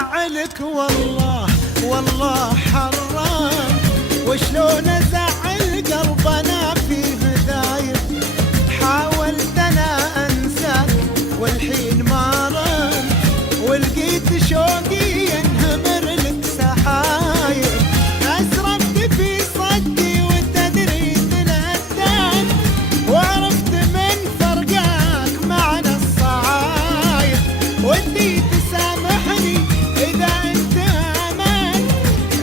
ازعلك والله والله حرام، وشلون ازعل قلب انا فيه ذايب. حاولت انا انساك والحين ما رن، ولقيت شوقي ينهمر لك سحايب. اسرفت في صدي وتدري تندان، وعرفت من فرقاك معنا الصعايب. ودي تسامحني اذا انت امان،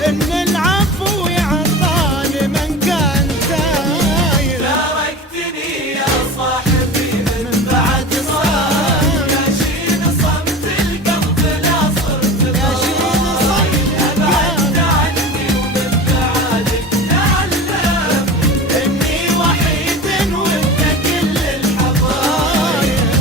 ان العفو يعطاني من كان تايب. تركتني يا صاحبي من بعد صار، يا شين صمت القلب لا صرت ضايع. ابعدت عني ومن بعدك تعلم اني وحيد وانت كل الحبايب.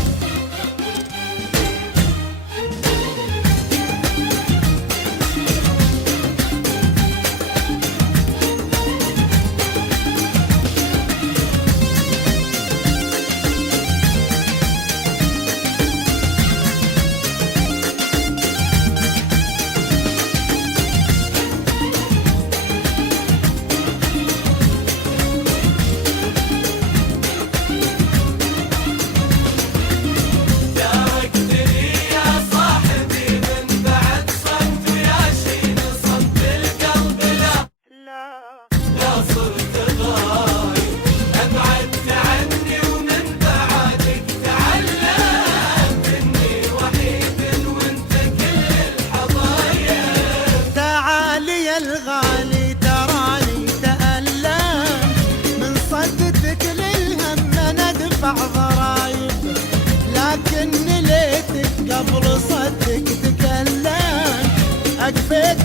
تركتني يا صاحبي من بعد صمت، ويا شين صمت القلب لا صرت غايب. ابعدت عني ومن بعدك تعلمت اني وحيد وانت كل الحبايب. تعالي يا الغالي تراني تألم، من صدتك للهم انا ادفع ضرايب. لكن ليتك قبل صدك تكلم، اكفيت